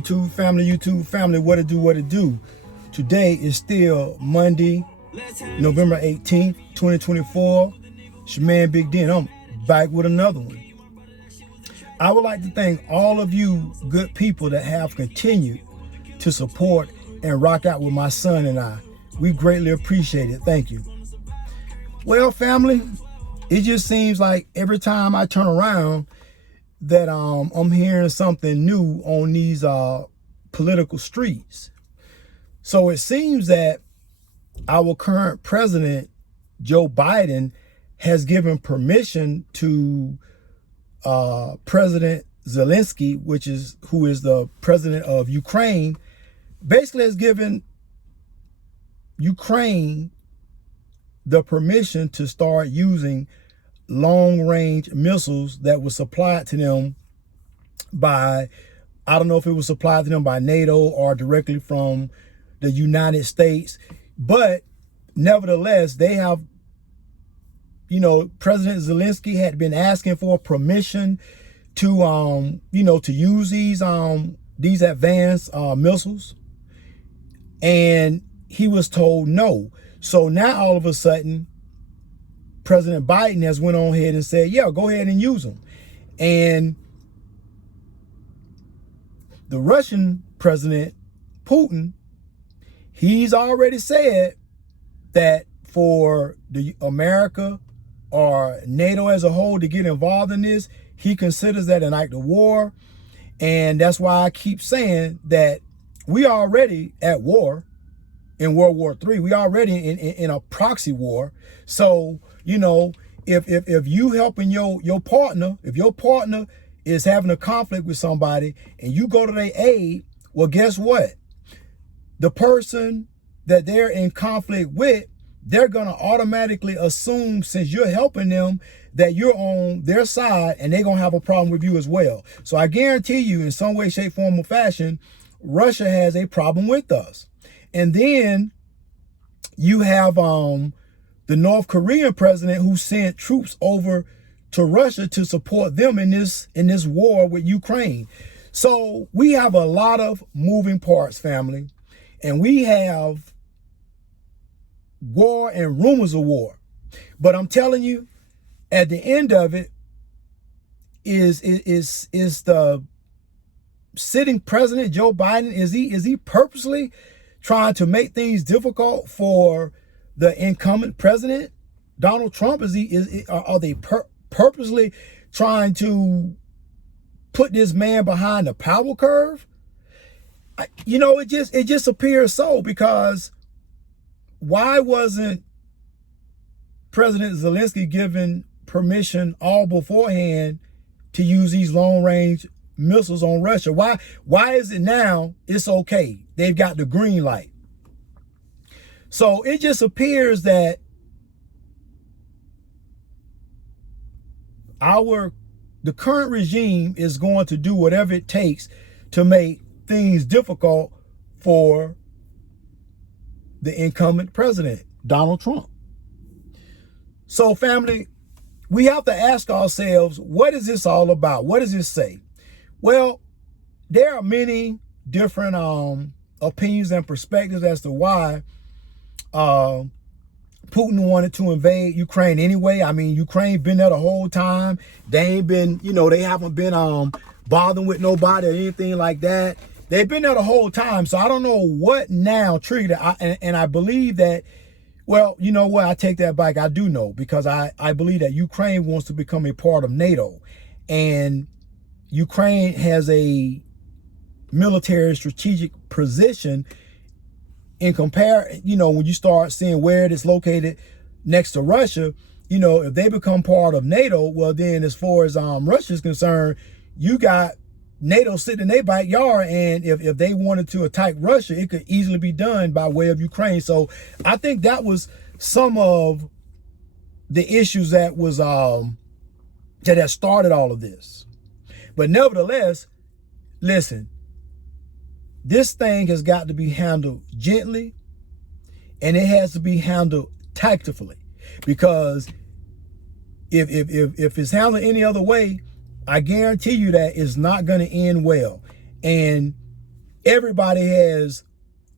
YouTube family, what it do? Today is still Monday, November 18th, 2024. It's your man, Big D, and I'm back with another one. I would like to thank all of you good people that have continued to support and rock out with my son and I. We greatly appreciate it. Thank you. Well, family, it just seems like every time I turn around that I'm hearing something new on these political streets. So it seems that our current president, Joe Biden, has given permission to President Zelensky, who is the president of Ukraine, basically has given Ukraine the permission to start using long-range missiles that were supplied to them by, I don't know if it was supplied to them by NATO or directly from the United States, but nevertheless, they have, President Zelensky had been asking for permission to, to use these advanced missiles, and he was told no. So now all of a sudden, President Biden has went on ahead and said, yeah, go ahead and use them. And the Russian president, Putin, he's already said that for America or NATO as a whole to get involved in this, he considers that an act of war. And that's why I keep saying that we are already at war in World War III. We already in a proxy war. So, if you helping your partner, if your partner is having a conflict with somebody and you go to their aid, well, guess what? The person that they're in conflict with, they're going to automatically assume, since you're helping them, that you're on their side and they're going to have a problem with you as well. So I guarantee you, in some way, shape, form, or fashion, Russia has a problem with us. And then you have the North Korean president who sent troops over to Russia to support them in this war with Ukraine. So we have a lot of moving parts, family, and we have war and rumors of war. But I'm telling you, at the end of it is the sitting president, Joe Biden, is he purposely trying to make things difficult for the incumbent president, Donald Trump? Are they purposely trying to put this man behind the power curve? It just appears so, because why wasn't President Zelensky given permission all beforehand to use these long-range missiles on Russia? Why is it now it's okay? They've got the green light. So it just appears that the current regime is going to do whatever it takes to make things difficult for the incumbent president, Donald Trump. So, family, we have to ask ourselves, what is this all about? What does this say? Well, there are many different opinions and perspectives as to why Putin wanted to invade Ukraine anyway. I mean, Ukraine been there the whole time. They ain't been, they haven't been bothering with nobody or anything like that. They've been there the whole time. So I don't know what now triggered it. And I believe that, well, you know what? I take that back. I do know, because I believe that Ukraine wants to become a part of NATO. And Ukraine has a military strategic position in when you start seeing where it is located next to Russia, if they become part of NATO, well, then as far as Russia is concerned, you got NATO sitting in their backyard, and if they wanted to attack Russia, it could easily be done by way of Ukraine. So I think that was some of the issues that was that had started all of this. But nevertheless, listen, this thing has got to be handled gently, and it has to be handled tactfully, because if it's handled any other way, I guarantee you that it's not going to end well. And everybody has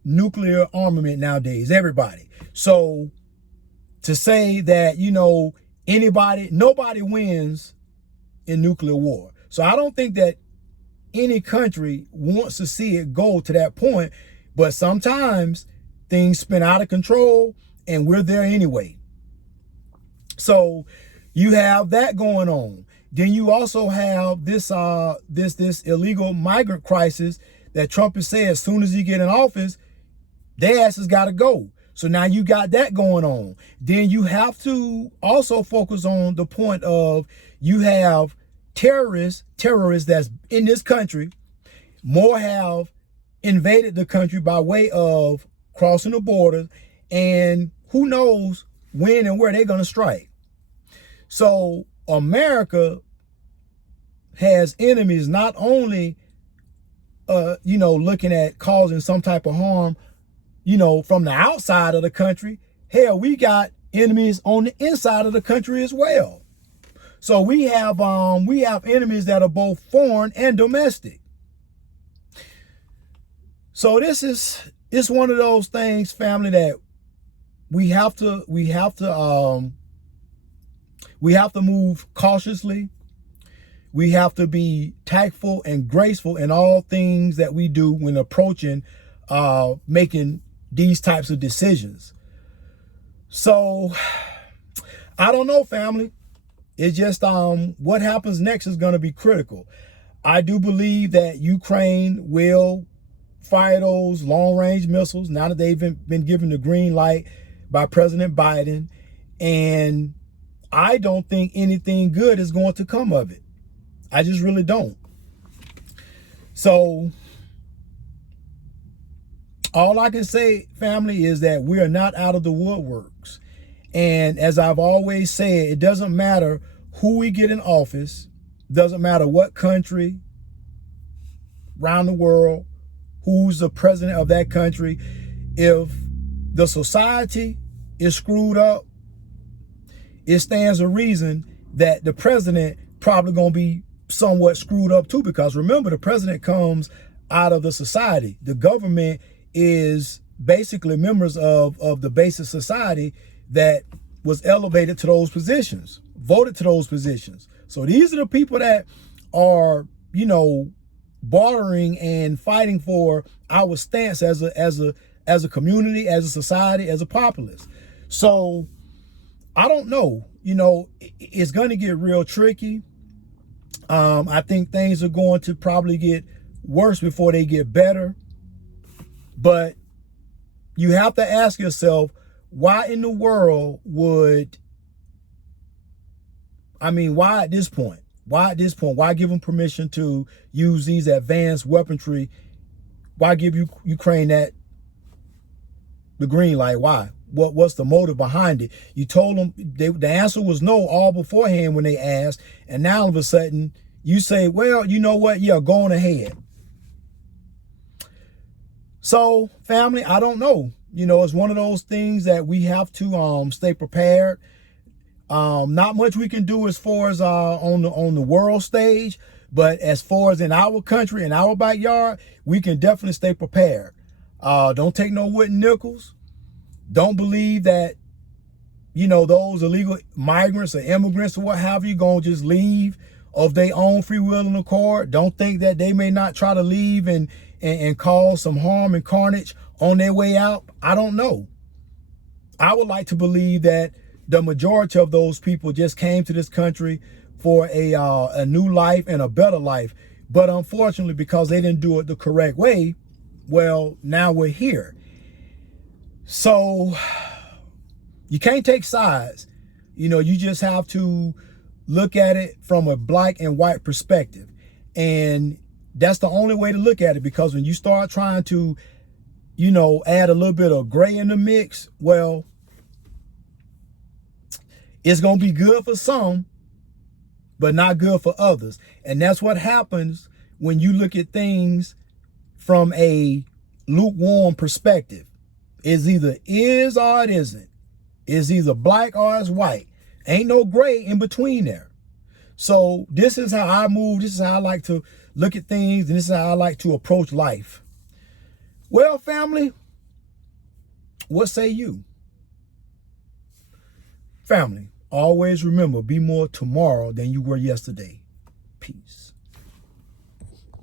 nuclear armament nowadays, everybody. So to say that, nobody wins in nuclear war. So I don't think that any country wants to see it go to that point, but sometimes things spin out of control and we're there anyway. So you have that going on. Then you also have this illegal migrant crisis that Trump has said as soon as he get in office, their asses got to go. So now you got that going on. Then you have to also focus on the point of you have terrorists that's in this country. More have invaded the country by way of crossing the border, and who knows when and where they're going to strike. So America has enemies not only, looking at causing some type of harm, from the outside of the country. Hell, we got enemies on the inside of the country as well. So we have enemies that are both foreign and domestic. So it's one of those things, family, that we have to move cautiously. We have to be tactful and graceful in all things that we do when approaching making these types of decisions. So I don't know, family. It's just what happens next is going to be critical. I do believe that Ukraine will fire those long-range missiles now that they've been given the green light by President Biden. And I don't think anything good is going to come of it. I just really don't. So all I can say, family, is that we are not out of the woodworks. And as I've always said, it doesn't matter who we get in office, doesn't matter what country around the world, who's the president of that country. If the society is screwed up, it stands to reason that the president probably going to be somewhat screwed up too, because remember, the president comes out of the society. The government is basically members of the basic society that was elevated to those positions, voted to those positions. So these are the people that are, bartering and fighting for our stance as a community, as a society, as a populace. So I don't know, it's going to get real tricky. I think things are going to probably get worse before they get better. But you have to ask yourself, why in the world why at this point? Why give them permission to use these advanced weaponry? Why give Ukraine the green light? Why? What's the motive behind it? You told them, the answer was no all beforehand when they asked. And now all of a sudden you say, well, you know what? Yeah, go on ahead. So family, I don't know. It's one of those things that we have to stay prepared. Not much we can do as far as on the world stage, but as far as in our country, in our backyard, we can definitely stay prepared. Don't take no wooden nickels. Don't believe that, those illegal migrants or immigrants or what have you gonna just leave of their own free will and accord. Don't think that they may not try to leave and cause some harm and carnage on their way out. I don't know. I would like to believe that the majority of those people just came to this country for a new life and a better life. But unfortunately, because they didn't do it the correct way, well, now we're here. So you can't take sides. You just have to look at it from a black and white perspective. And that's the only way to look at it, because when you start trying to, add a little bit of gray in the mix, well, it's going to be good for some, but not good for others. And that's what happens when you look at things from a lukewarm perspective. It's either is or it isn't. It's either black or it's white. Ain't no gray in between there. So this is how I move. This is how I like to look at things. And this is how I like to approach life. Well, family, what say you? Family, always remember, be more tomorrow than you were yesterday. Peace.